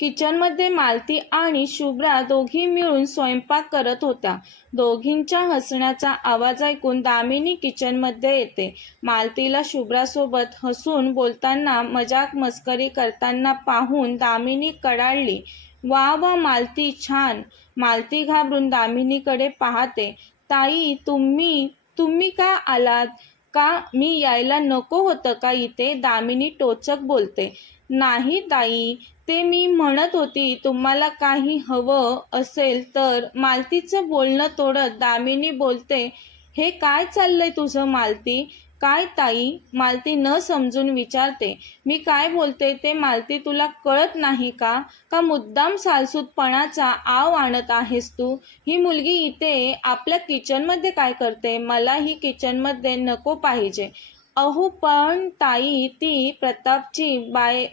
किचनमध्ये मालती आणि शुभ्रा दोघी मिळून स्वयंपाक करत होत्या. दोघींच्या हसण्याचा आवाज ऐकून दामिनी किचनमध्ये येते. मालतीला शुभ्रासोबत हसून बोलताना, मजाक मस्करी करताना पाहून दामिनी कडाळली. वा वा मालती, छान. मालती घाबरून दामिनीकडे पाहते. ताई, तुम्ही का आलात? का मी यायला नको होतं का इथे? दामिनी टोचक बोलते. नाही ताई, ते मी म्हणत होती, तुम्हाला काही हवं असेल तर. मालतीचं बोलणं तोडत दामिनी बोलते. हे काय चाललंय तुझं मालती? काय ताई? मालती न समजून विचारते. मी काय बोलते ते मालती तुला कळत नाही का? का मुद्दाम सालसूतपणाचा आव आणत आहेस तू? ही मुलगी इथे आपल्या किचनमध्ये काय करते? मला ही किचनमध्ये नको पाहिजे. अहो पण ताई, ती प्रतापची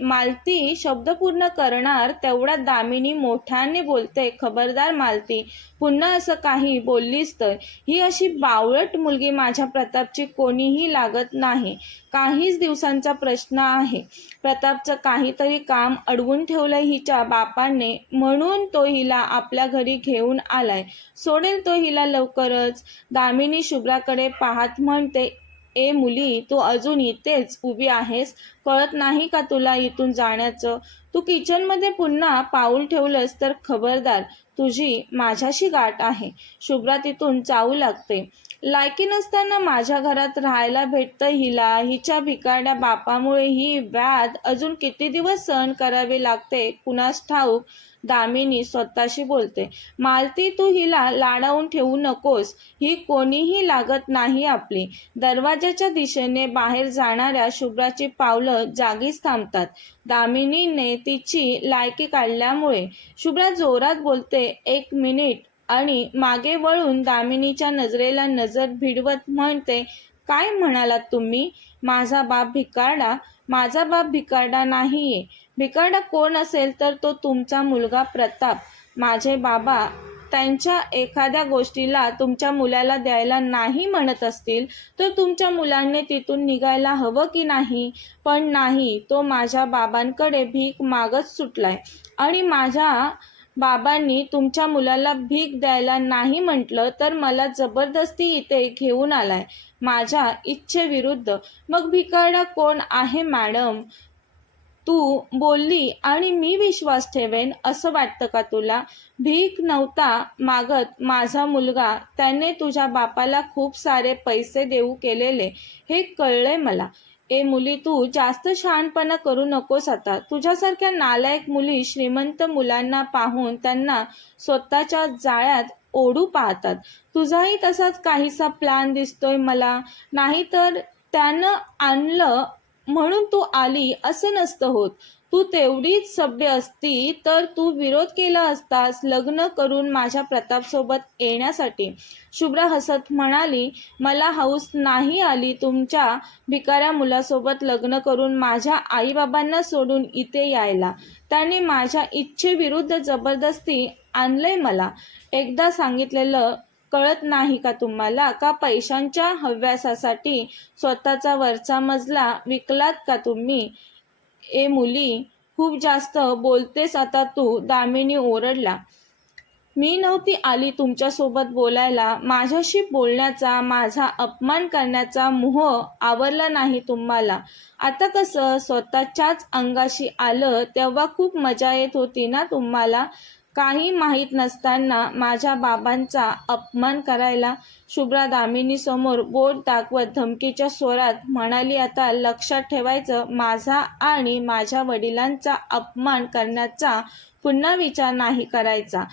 मालती शब्द पूर्ण करणार तेवढ्यात दामिनी मोठ्याने बोलते. खबरदार मालती, पुन्हा असं काही बोललीस तर. ही अशी बावळट मुलगी माझ्या प्रतापची कोणीही लागत नाही. काहीच दिवसांचा प्रश्न आहे. प्रतापचं काहीतरी काम अडवून ठेवलंय हिच्या बापाने, म्हणून तो हिला आपल्या घरी घेऊन आलाय. सोडेल तो हिला लवकरच. दामिनी शुभ्राकडे पाहत म्हणते. ए मुली, तू अजून इथेच उभी आहेस? कळत नाही का तुला इथून जाण्याचं? तू किचनमध्ये पुन्हा पाऊल ठेवलंस तर खबरदार, तुझी माझ्याशी गाठ आहे. शुभ्रा तिथून जाऊ लागते. लायकी नसताना माझ्या घरात राहायला भेटतं हिला. हिच्या भिकारड्या बापामुळे ही व्याध अजून किती दिवस सहन करावे लागते कुणास ठाऊक. दामिनी स्वतःशी बोलते. मालती, तू हिला लाडावून ठेवू नकोस. ही कोणीही लागत नाही आपली. दरवाजाच्या दिशेने बाहेर जाणाऱ्या शुभ्राची पावलं जागीच थांबतात. दामिनीने तिची लायकी काढल्यामुळे. शुभ्रा जोरात बोलते. एक मिनिट. आणि मागे वळून दामिनीच्या नजरेला नजर भिडवत म्हणते. काय म्हणालात तुम्ही? माझा बाप भिकारडा? माझा बाप भिकारडा नाहीये. भिकारडा कोण असेल तर तो तुमचा मुलगा प्रताप. माझे बाबा त्यांच्या एखाद्या गोष्टीला तुमच्या मुलाला द्यायला नाही म्हणत असतील तर तुमच्या मुलांनी तिथून निघायला हवं की नाही? पण नाही, तो माझ्या बाबांकडे भीक मागत सुटलाय. आणि माझ्या बाबांनी तुमच्या मुलाला भीक द्यायला नाही म्हटलं तर मला जबरदस्ती इथे घेऊन आलाय, माझ्या इच्छेविरुद्ध. मग भिकारडा कोण आहे मॅडम? तू बोलली आणि मी विश्वास ठेवेन असं वाटतं का तुला? भीक नव्हता मागत माझा मुलगा. त्याने तुझ्या बापाला खूप सारे पैसे देऊ केलेले, हे कळलंय मला. ए मुली, तू जास्त शहाणपणा करू नकोस आता. तुझ्यासारख्या नालायक मुली श्रीमंत मुलांना पाहून त्यांना स्वतःच्या जाळ्यात ओढू पाहतात. तुझाही तसाच काहीसा प्लॅन दिसतोय मला. नाहीतर त्यानं आणलं म्हणून तू आली असं नसतं होत. तू तेवढीच सभ्य असती तर तू विरोध केला असतास लग्न करून माझ्या प्रतापसोबत येण्यासाठी. शुभ्रा हसत म्हणाली. मला हौस नाही आली तुमच्या भिकाऱ्या मुलासोबत लग्न करून माझ्या आईबाबांना सोडून इथे यायला. त्याने माझ्या इच्छेविरुद्ध जबरदस्ती आणलंय मला. एकदा सांगितलेलं कळत नाही का तुम्हाला? का पैशांच्या हव्यासासाठी स्वतःचा वरचा मजला विकलात का तुम्ही? ए मुली, खूप जास्त बोलतेस आता तू. दामिनी ओरडला. मी नव्हती आली तुमच्यासोबत बोलायला. माझ्याशी बोलण्याचा, माझा अपमान करण्याचा मोह आवरला नाही तुम्हाला. आता कसं स्वतःच्याच अंगाशी आलं तेव्हा खूप मजा येत होती ना तुम्हाला? काही माहीत नसताना माझ्या बाबांचा अपमान करायला. शुभ्रा दामिनीसमोर बोट दाखवत धमकीच्या स्वरात म्हणाली. आता लक्षात ठेवायचं, माझा आणि माझ्या वडिलांचा अपमान करण्याचा पुन्हा विचार नाही करायचा.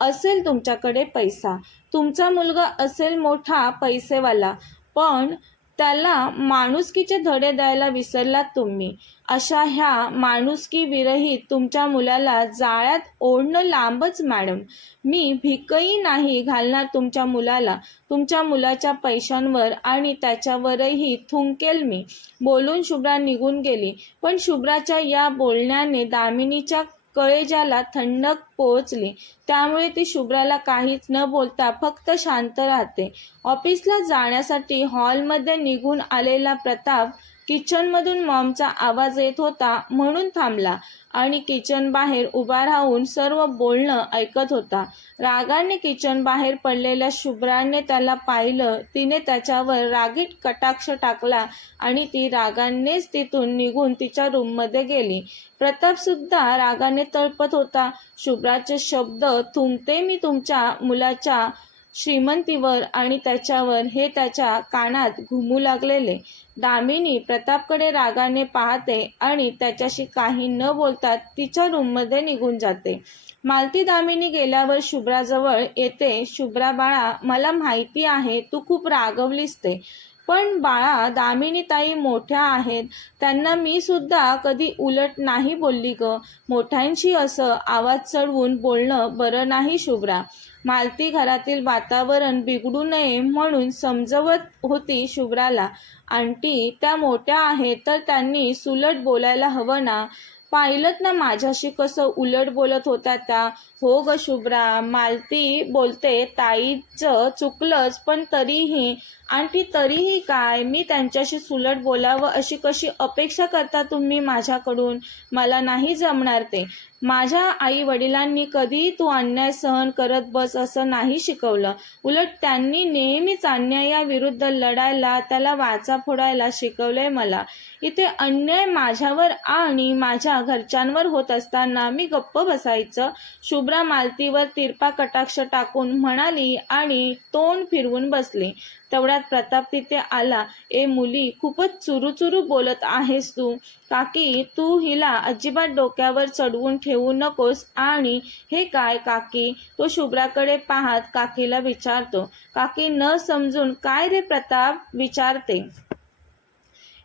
असेल तुमच्याकडे पैसा, तुमचा मुलगा असेल मोठा पैसेवाला, पण त्याला माणुसकीचे धडे द्यायला विसरलात तुम्ही. अशा ह्या माणुसकी विरहित तुमच्या मुलाला जाळ्यात ओढणं लांबच मॅडम. मी भीकही नाही घालणार तुमच्या मुलाला. तुमच्या मुलाच्या पैशांवर आणि त्याच्यावरही थुंकेल मी. बोलून शुभ्रा निघून गेली. पण शुभ्राच्या या बोलण्याने दामिनीच्या कळेजाला थंडक पोहोचली. त्यामुळे ती शुभ्राला काहीच न बोलता फक्त शांत राहते. ऑफिसला जाण्यासाठी हॉलमध्ये निघून आलेला प्रताप किचनमधून मॉमचा आवाज येत होता म्हणून थांबला आणि किचन बाहेर उभा राहून सर्व बोलणं ऐकत होता. रागाने किचन बाहेर पडलेल्या शुभ्राने त्याला पाहिलं. तिने त्याच्यावर रागीट कटाक्ष टाकला आणि ती रागानेच तिथून निघून तिच्या रूममध्ये गेली. प्रताप सुद्धा रागाने तळपत होता. शुभ्राचे शब्द थुंकते मी तुमच्या मुलाच्या श्रीमंतीवर आणि त्याच्यावर हे त्याच्या कानात घुमू लागलेले. दामिनी प्रतापकडे रागाने पाहते आणि त्याच्याशी काही न बोलता तिच्या रूममध्ये निघून जाते. मालती दामिनी गेल्यावर शुभ्राजवळ येते. शुभ्रा बाळा, मला माहिती आहे तू खूप रागवलीस ते, पण बाळा दामिनी ताई मोठ्या आहेत, त्यांना मी सुद्धा कधी उलट नाही बोलली ग. मोठ्यांशी असं आवाज चढवून बोलणं बरं नाही शुभ्रा. मालती घरातील वातावरण बिघडू नये म्हणून समजवत होती शुभ्राला. आंटी त्या मोठ्या आहेत तर त्यांनी सुलट बोलायला हवं ना. पाहिलंत ना माझ्याशी कसं उलट बोलत होत्या त्या. हो ग शुभ्रा, मालती बोलते ताईचं चुकलंच, पण तरीही आंटी तरीही काय, मी त्यांच्याशी सुलट बोलावं अशी कशी अपेक्षा करता तुम्ही माझ्याकडून. मला नाही जमणार ते. माझ्या आई वडिलांनी कधी तू अन्याय सहन करत बस असं नाही शिकवलं. उलट त्यांनी नेहमीच अन्यायाविरुद्ध लढायला, त्याला वाचा फोडायला शिकवलंय मला. इथे अन्याय माझ्यावर आणि माझ्या घरच्यांवर होत असताना मी गप्प बसायचं. शुभ्रा मालतीवर तिरपा कटाक्ष टाकून म्हणाली आणि तोंड फिरवून बसली. तेवढ्यात प्रताप तिथे आला. ए मुली, खूपच चुरूचुरू बोलत आहेस तू. काकी तू हिला अजिबात डोक्यावर चढवून ठेवू नकोस. आणि हे काय काकी, तो शुभ्राकडे पाहत काकीला विचारतो. काकी न समजून काय रे प्रताप विचारते.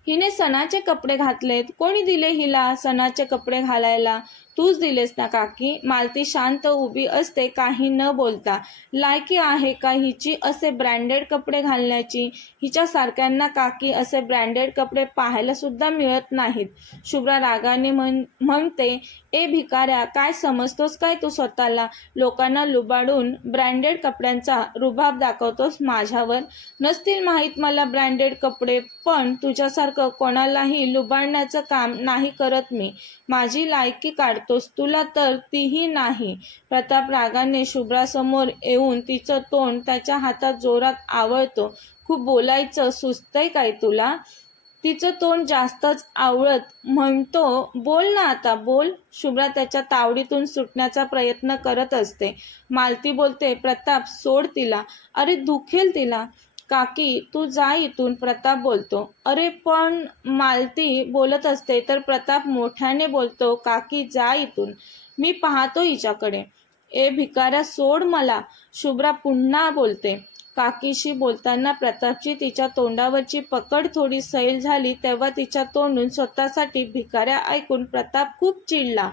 हिने सणाचे कपडे घातलेत. कोणी दिले हिला सणाचे कपडे घालायला? तूच दिलेस ना काकी. मालती शांत उभी असते काही न बोलता. लायकी आहे का हिची असे ब्रँडेड कपडे घालण्याची? हिच्या सारख्यांना काकी असे ब्रँडेड कपडे पाहायला सुद्धा मिळत नाहीत. शुभ्रा रागाने म्हणते, ए भिकाऱ्या, काय समजतोस काय तू स्वतःला? लोकांना लुबाडून ब्रँडेड कपड्यांचा रुबाब दाखवतोस माझ्यावर. नसतील माहीत मला ब्रँडेड कपडे, पण तुझ्यासारखं कोणालाही लुबाडण्याचं काम नाही करत मी. माझी लायकी काढतोस, तुला तर तीही नाही. प्रताप रागाने शुभ्रासमोर येऊन तिचं तोंड त्याच्या हातात जोरात आवळतो. खूप बोलायचं सुचतंय काय तुला? तिचं तोंड जास्तच आवळत म्हणतो, बोल ना आता बोल. शुभ्रा त्याच्या तावडीतून सुटण्याचा प्रयत्न करत असते. मालती बोलते, प्रताप सोड तिला. अरे दुखेल तिला. काकी तू जा इथून, प्रताप बोलतो. अरे पण मालती बोलत असते तर प्रताप मोठ्याने बोलतो, काकी जा इथून, मी पाहतो हिच्याकडे. ए भिकाऱ्या सोड मला, शुभ्रा पुन्हा बोलते. काकीशी बोलताना प्रतापची तिच्या तोंडावरची पकड थोडी सैल झाली तेव्हा तिच्या तोंडून स्वतःसाठी भिकाऱ्या ऐकून प्रताप खूप चिडला.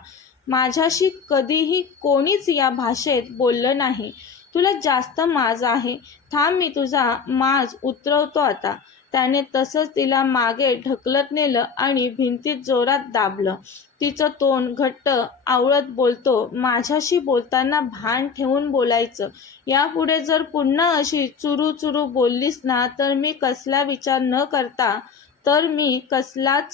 माझ्याशी कधीही कोणीच या भाषेत बोललं नाही. तुला जास्त माज आहे. थांब, मी तुझा माज उतरवतो आता. त्याने तसंच तिला मागे ढकलत नेलं आणि भिंतीत जोरात दाबलं. तिचं तोंड घट्ट आवळत बोलतो, माझ्याशी बोलताना भान ठेवून बोलायचं. यापुढे जर पुन्हा अशी चुरू चुरू बोललीस ना तर मी कसलाच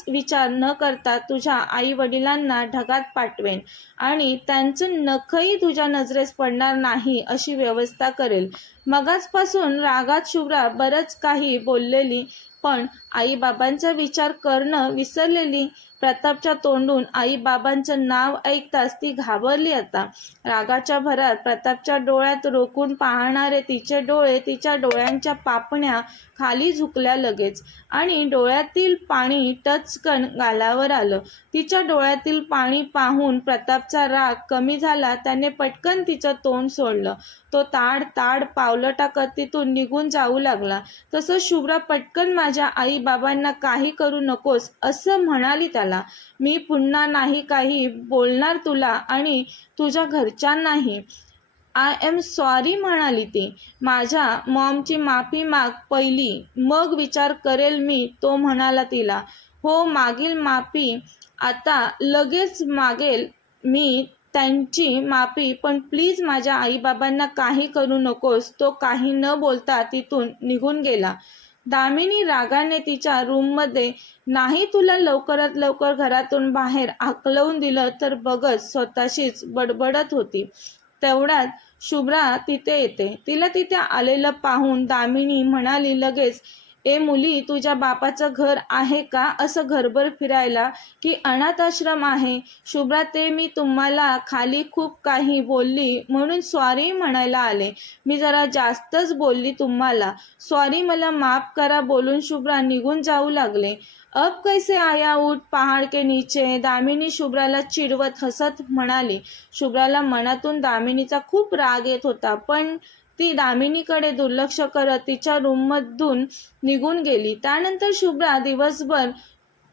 विचार न करता तुझ्या आई वडिलांना ढगात पाठवेन आणि त्यांचं नखही तुझ्या नजरेस पडणार नाही अशी व्यवस्था करेल. मगाचपासून रागात शुभ्रा बरंच काही बोललेली, पण आईबाबांचा विचार करणं विसरलेली. प्रतापच्या तोंडून आईबाबांचं नाव ऐकताच ती घाबरली. आता रागाच्या भरात प्रतापच्या डोळ्यात रोखून पाहणारे तिचे डोळे तिच्या डोळ्यांच्या पापण्या खाली झुकल्या लगेच आणि डोळ्यातील पाणी टचकन गालावर आलं. तिच्या डोळ्यातील पाणी पाहून प्रतापचा राग कमी झाला. त्याने पटकन तिचं तोंड सोडलं. तो ताड ताड पावलं टाकत तिथून निघून जाऊ लागला. तसं शुभ्रा पटकन माझ्या आई बाबांना काही करू नकोस असं म्हणाली त्याला. मी पुन्हा नाही काही बोलणार तुला आणि तुझ्या घरच्यांनाही. आय एम सॉरी म्हणाली ती. माझ्या मॉमची माफी माग पहिली, मग विचार करेल मी, तो म्हणाला तिला. हो मागील माफी, आता लगेच मागेल मी त्यांची माफी, पण प्लीज माझ्या आईबाबांना काही करू नकोस. तो काही न बोलता तिथून निघून गेला. दामिनी रागाने तिच्या रूममध्ये, नाही तुला लवकरात लवकर घरातून बाहेर हाकलवून दिलं तर बघच, स्वतःशीच बडबडत होती. तेवढ्यात शुभ्रा तिथे येते. तिला तिथे आलेलं पाहून दामिनी म्हणाली लगेच, ए मुली, तुझ्या बापाचं घर आहे का असं घरभर फिरायला, की अनाथ आश्रम आहे? शुभ्रा, ते मी तुम्हाला खाली खूप काही बोलली म्हणून सॉरी म्हणायला आले. मी जरा जास्तच बोलली तुम्हाला, सॉरी, मला माफ करा बोलून शुभ्रा निघून जाऊ लागले. अब कैसे आया उठ पहाड़ के नीचे, दामिनी शुभ्राला चिडवत हसत म्हणाली. शुभ्राला मनातून दामिनीचा खूप राग येत होता, पण ती दामिनीकडे दुर्लक्ष करत तिच्या रूममधून निघून गेली. त्यानंतर शुभ्रा दिवसभर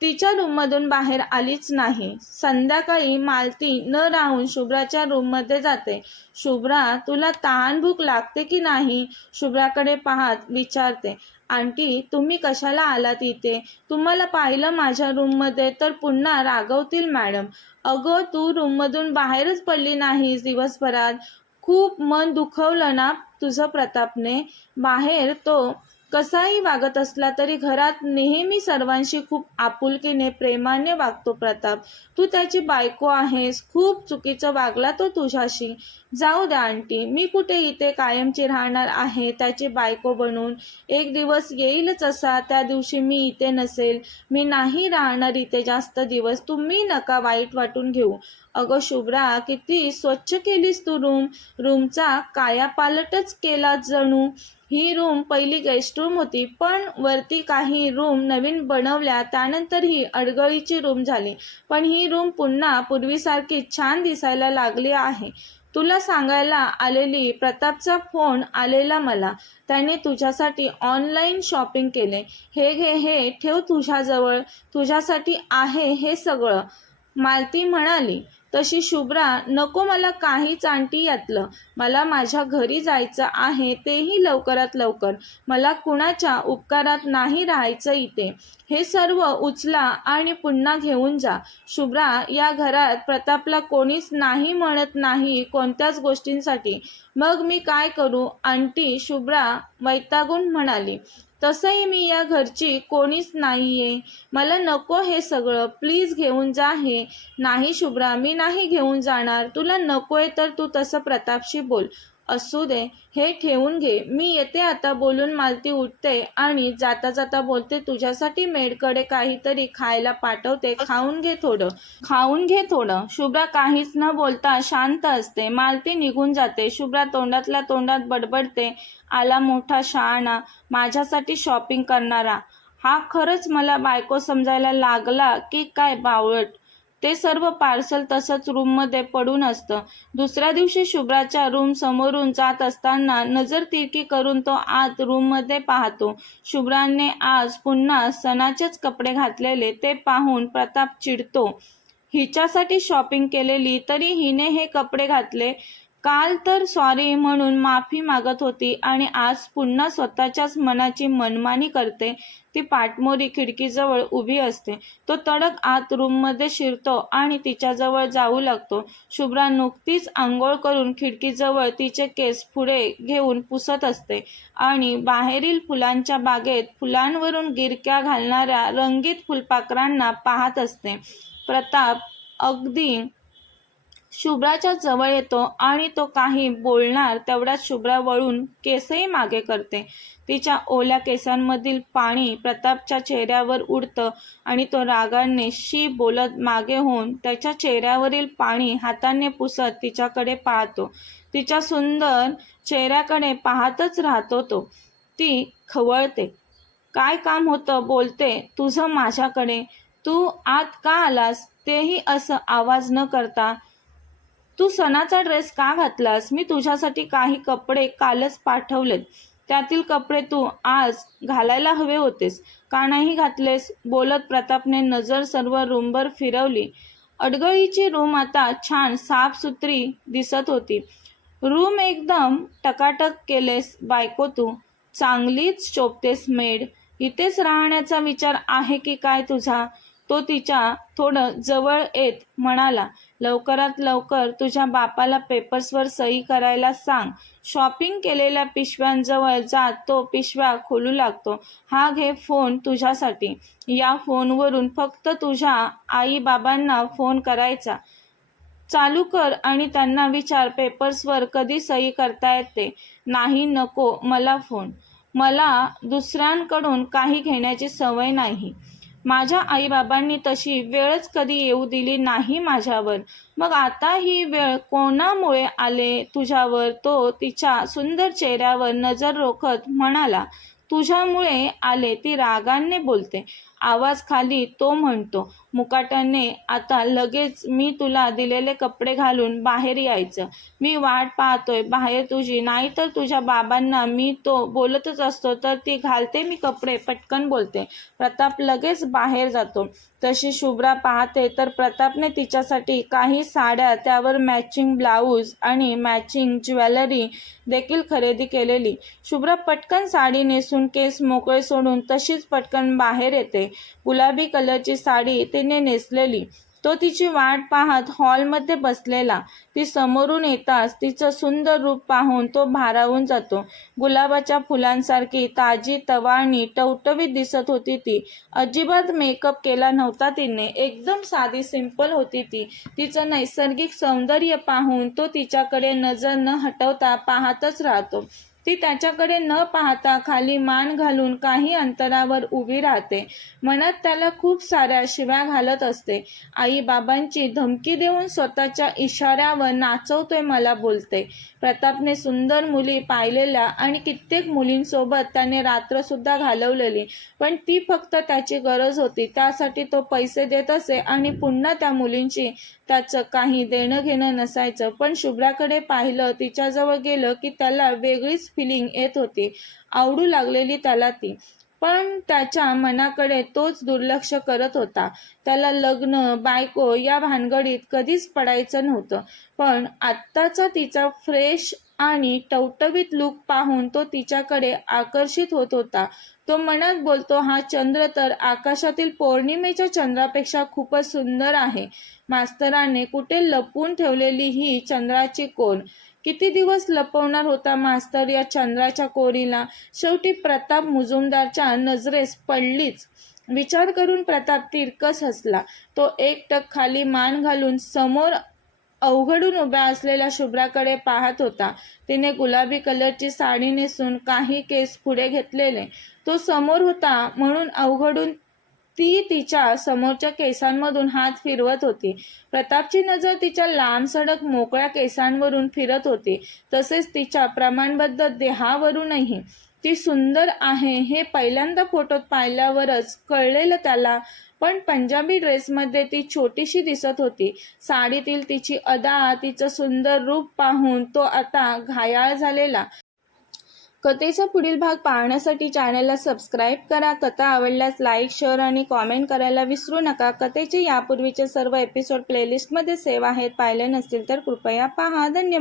तिच्या रूममधून बाहेर आलीच नाही. संध्याकाळी मालती न राहून शुभ्राच्या रूममध्ये जाते. शुभ्रा, तुला तहान-भूक लागते की नाही? शुभ्राकडे पाहत विचारते. आंटी, तुम्ही कशाला आलात इथे? तुम्हाला पाहिलं माझ्या रूममध्ये तर पुन्हा रागवतील मॅडम. अगं, तू रूममधून बाहेरच पडली नाहीस दिवसभरात. खूप मन दुखवलं ना तुझं प्रतापने? बाहेर तो कसाही वागत असला तरी घरात नेहमी सर्वांशी खूप आपुलकीने, प्रेमाने वागतो प्रताप. तू त्याची बायको आहेस. खूप चुकीचं वागला तो तुझ्याशी. जाऊ द्या आंटी, मी कुठे इथे कायमची राहणार आहे त्याची बायको बनून. एक दिवस येईलच असा, त्या दिवशी मी इथे नसेल. मी नाही राहणार इथे जास्त दिवस. तुम्ही नका वाईट वाटून घेऊ. अगं शुभ्रा, किती स्वच्छ केलीस तू रूम. रूमचा कायापालटच केला जणू. ही रूम पहिली गेस्ट रूम होती, पण वरती काही रूम नवीन बनवल्या, त्यानंतर ही अडगळीची रूम झाली. पण ही रूम पुन्हा पूर्वीसारखी छान दिसायला लागली आहे. तुला सांगायला आलेली, प्रतापचा फोन आलेला मला. त्याने तुझ्यासाठी ऑनलाईन शॉपिंग केले. हे घे, हे ठेव तुझ्याजवळ. तुझ्यासाठी आहे हे सगळं, मालती म्हणाली. तशी शुभ्रा, नको मला काहीच आंटी यातलं. मला माझ्या घरी जायचं आहे, तेही लवकरात लवकर. मला कुणाच्या उपकारात नाही राहायचं इथे. हे सर्व उचला आणि पुन्हा घेऊन जा. शुभ्रा, या घरात प्रतापला कोणीच नाही म्हणत नाही कोणत्याच गोष्टींसाठी. मग मी काय करू आंटी? शुभ्रा वैतागून म्हणाली. तसंही मी या घरची कोणीच नाहीये. मला नको हे सगळं. प्लीज घेऊन जा हे. नाही शुभ्रा, मी नाही घेऊन जाणार. तुला नकोय तर तू तसं प्रतापशी बोल. असू दे, हे ठेवून घे. मी येते आता बोलून मालती उठते आणि जाता जाता बोलते, तुझ्यासाठी मेडकडे काहीतरी खायला पाठवते. खाऊन घे थोडं. खाऊन घे थोडं. शुभ्रा काहीच न बोलता शांत असते. मालती निघून जाते. शुभ्रा तोंडातल्या तोंडात बडबडते, आला मोठा शहाणा, माझ्यासाठी शॉपिंग करणारा. हा खरंच मला बायको समजायला लागला की काय बावळट. ते सर्व पार्सल तसंच रूममध्ये पडून असतं. दुसऱ्या दिवशी शुभ्राच्या रूम समोरून जात असताना नजर तिरकी करून तो आत रूममध्ये पाहतो. शुभ्राने आज पुन्हा सणाचेच कपडे घातलेले. ते पाहून प्रताप चिडतो. हिच्यासाठी शॉपिंग केलेली, तरी हिने हे कपडे घातले. काल तर सॉरी म्हणून माफी मागत होती आणि आज पुन्हा स्वतःच्याच मनाची मनमानी करते. ती पाठमोरी खिडकीजवळ उभी असते. तो तडक आत रूममध्ये शिरतो आणि तिच्याजवळ जाऊ लागतो. शुभ्रा नुकतीच आंघोळ करून खिडकीजवळ तिचे केस पुढे घेऊन पुसत असते आणि बाहेरील फुलांच्या बागेत फुलांवरून गिरक्या घालणाऱ्या रंगीत फुलपाखरांना पाहत असते. प्रताप अगदी शुभ्राच्या जवळ येतो आणि तो काही बोलणार तेवढ्यात शुभ्रा वळून केसही मागे करते. तिच्या ओल्या केसांमधील पाणी प्रतापच्या चेहऱ्यावर उडतं आणि तो रागाने शी बोलत मागे होऊन त्याच्या चेहऱ्यावरील पाणी हाताने पुसत तिच्याकडे पाहतो. तिच्या सुंदर चेहऱ्याकडे पाहतच राहतो तो. ती खवळते. काय काम होतं बोलते तुझं माझ्याकडे? तू आत का आलास तेही असं आवाज न करता? तू सणाचा ड्रेस का घातलास? मी तुझ्यासाठी काही कपडे कालच पाठवलेत. त्यातील कपडे तू आज घालायला हवे होतेस. का नाही घातलेस? बोलत प्रतापने नजर सर्व रूमवर फिरवली. अडगळीची रूम आता छान साफसुथरी दिसत होती. रूम एकदम टकाटक केलेस बायको तू. चांगलीच शोभतेस मेड. इथेच राहण्याचा विचार आहे की काय तुझा? तो तिच्या थोडं जवळ येत म्हणाला. लवकरात लवकर तुझ्या बापाला पेपर्सवर सही करायला सांग. शॉपिंग केलेल्या पिशव्यांजवळ जात तो पिशव्या खोलू लागतो. हा घे फोन तुझ्यासाठी. या फोनवरून फक्त तुझ्या आई बाबांना फोन करायचा. चालू कर आणि त्यांना विचार पेपर्सवर कधी सही करता येते. नाही नको मला फोन. मला दुसऱ्यांकडून काही घेण्याची सवय नाही. माझ्या आईबाबांनी तशी वेळच कधी येऊ दिली नाही माझ्यावर. मग आता ही वेळ कोणामुळे आले तुझ्यावर? तो तिच्या सुंदर चेहऱ्यावर नजर रोखत म्हणाला. तुझ्यामुळे आले. ती रागाने बोलते. आवाज खाली तो म्हणतो मुकाट्याने, आता लगेच मी तुला दिलेले कपडे घालून बाहेर यायचं. मी वाट पाहतोय बाहेर तुझी. नाहीतर तुझ्या बाबांना मी तो बोलतच असतो तर ती घालते मी कपडे पटकन बोलते. प्रताप लगेच बाहेर जातो. तशी शुभ्रा पाहते तर प्रतापने तिच्यासाठी काही साड्या, त्यावर मॅचिंग ब्लाऊज आणि मॅचिंग ज्वेलरी देखील खरेदी केलेली. शुभ्रा पटकन साडी नेसून केस मोकळे सोडून तशीच पटकन बाहेर येते. गुलाबी कलरची साडी तिने नेसलेली. तो तिची वाट पाहत हॉलमध्ये बसलेला. ती समोरून येताच तिचं सुंदर रूप पाहून तो भारावून जातो. गुलाबाच्या फुलांसारखी ताजी तवाणी टवटवीत दिसत होती ती. अजिबात मेकअप केला नव्हता तिने. एकदम साधी सिंपल होती ती. तिचं नैसर्गिक सौंदर्य पाहून तो तिच्याकडे नजर न हटवता पाहतच राहतो. ती त्याच्याकडे न पाहता खाली मान घालून काही अंतरावर उभी राहते. मनात त्याला खूप साऱ्या शिव्या घालत असते. आई बाबांची धमकी देऊन स्वतःच्या इशाऱ्यावर नाचवतोय मला बोलते. प्रतापने सुंदर मुली पाहिलेल्या आणि कित्येक मुलींसोबत त्याने रात्रसुद्धा घालवलेली, पण ती फक्त त्याची गरज होती. त्यासाठी तो पैसे देत असे आणि पुन्हा त्या मुलींची त्याचं काही देणं घेणं नसायचं. पण शुभ्राकडे पाहिलं, तिच्याजवळ गेलं की त्याला वेगळीच फिलिंग येत होती. आवडू लागलेली त्याला ती. पण त्याच्या मनाकडे तोच दुर्लक्ष करत होता. त्याला लग्न बायको या भानगडीत कधीच पडायचं नव्हतं. पण आत्ताचा तिचा फ्रेश आणि टवटवीत लूक पाहून तो तिच्याकडे आकर्षित होत होता. तो मनात बोलतो, हा चंद्र तर आकाशातील पौर्णिमेच्या चंद्रापेक्षा खूपच सुंदर आहे. मास्तराने कुठे लपवून ठेवलेली ही चंद्राची कोर. किती दिवस लपवणार होता मास्तर या चंद्राच्या कोरीला? शेवटी प्रताप मुजुमदारच्या नजरेस पडलीच. विचार करून प्रताप तिरकस हसला. तो एकटक खाली मान घालून समोर अवघडून उभ्या असलेल्या शुभ्राकडे पाहत होता. तिने गुलाबी कलरची साडी नेसून काही केस पुढे घेतलेले. तो समोर होता म्हणून अवघडून ती तिच्या समोरच्या केसांमधून हात फिरवत होती. प्रतापची नजर तिच्या लांबसडक मोकळ्या केसांवरून फिरत होती, तसेच तिच्या प्रमाणबद्ध देहावरूनही. ती सुंदर आहे हे पहिल्यांदा फोटोत पाहिल्यावरच कळलेलं त्याला. पण पंजाबी ड्रेसमध्ये ती छोटीशी दिसत होती. साडीतील तिची अदा, तिचं सुंदर रूप पाहून तो आता घायाळ झालेला. कथेचा पुढील भाग पाहण्यासाठी चॅनलला सबस्क्राईब करा. कथा आवडल्यास लाईक, शेअर आणि कॉमेंट करायला विसरू नका. कथेचे यापूर्वीचे सर्व एपिसोड प्लेलिस्टमध्ये सेव्ह आहेत. पाहिले नसतील तर कृपया पहा. धन्यवाद.